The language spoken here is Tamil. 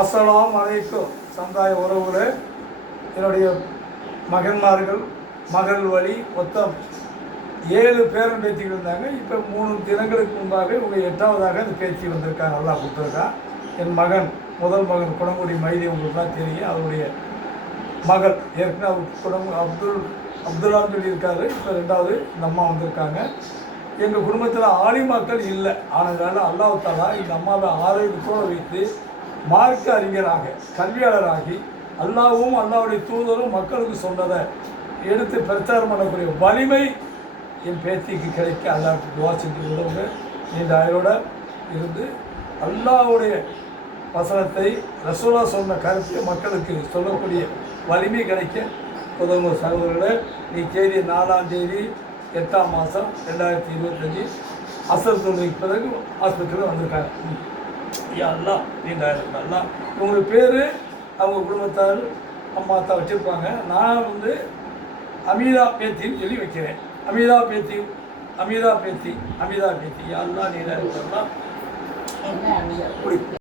அஸ்ஸலாம் அலைக்கும் சமுதாய உறவுகளே. என்னுடைய மகன்மார்கள் மகள் வழி மொத்தம் ஏழு பேரன் பேத்திகள் இருந்தாங்க. இப்போ மூணு தினங்களுக்கு முன்பாக இவங்க எட்டாவதாக அந்த பேச்சு வந்திருக்காங்க. நல்லா கொடுத்துருக்கான் என் மகன் முதல் மகன் குணங்குடி மைதி உங்களுக்குலாம் தெரியும். அவருடைய மகள் ஏற்கனவே அவர் குடம் அப்துல் அப்துல்லாம் சொல்லியிருக்காரு. இப்போ ரெண்டாவது இந்த அம்மா வந்திருக்காங்க. எங்கள் குடும்பத்தில் ஆலிமாக்கள் இல்லை. ஆனதால அல்லாஹாலா இந்த அம்மாவை ஆரோக்கியத்தோடு வைத்து மார்க்க அறிஞராக கல்வியாளராகி அல்லாவும் அல்லாவுடைய தூதரும் மக்களுக்கு சொன்னதை எடுத்து பிரச்சாரம் பண்ணக்கூடிய வலிமை என் பேத்திக்கு கிடைக்க அல்லாவுக்கு துவா செஞ்சு விடுவாங்க நீண்ட ஆயுளோட இருந்து அல்லாவுடைய வசனத்தை ரசூலா சொன்ன கருத்தை மக்களுக்கு சொல்லக்கூடிய வலிமை கிடைக்க. உதவுங்க சகோதரர்களே நீ தேதி நாலாம் தேதி எட்டாம் மாதம் ரெண்டாயிரத்தி இருபத்தஞ்சி அசல் தொழுகைக்கு பிறகு ஆஸ்பத்திரியில் வந்திருக்காங்க. ம். யா அல்லா நீண்ட ஆயுள் அல்லா இவங்களுக்கு பேர் அவங்க குடும்பத்தார் அம்மா அத்தா வச்சுருப்பாங்க. நான் வந்து அமீதா பேத்தின்னு சொல்லி வைக்கிறேன். அமீதா பேத்தி அமீதா பேத்தி அமீதா பேத்தி. யா அல்லா நீண்ட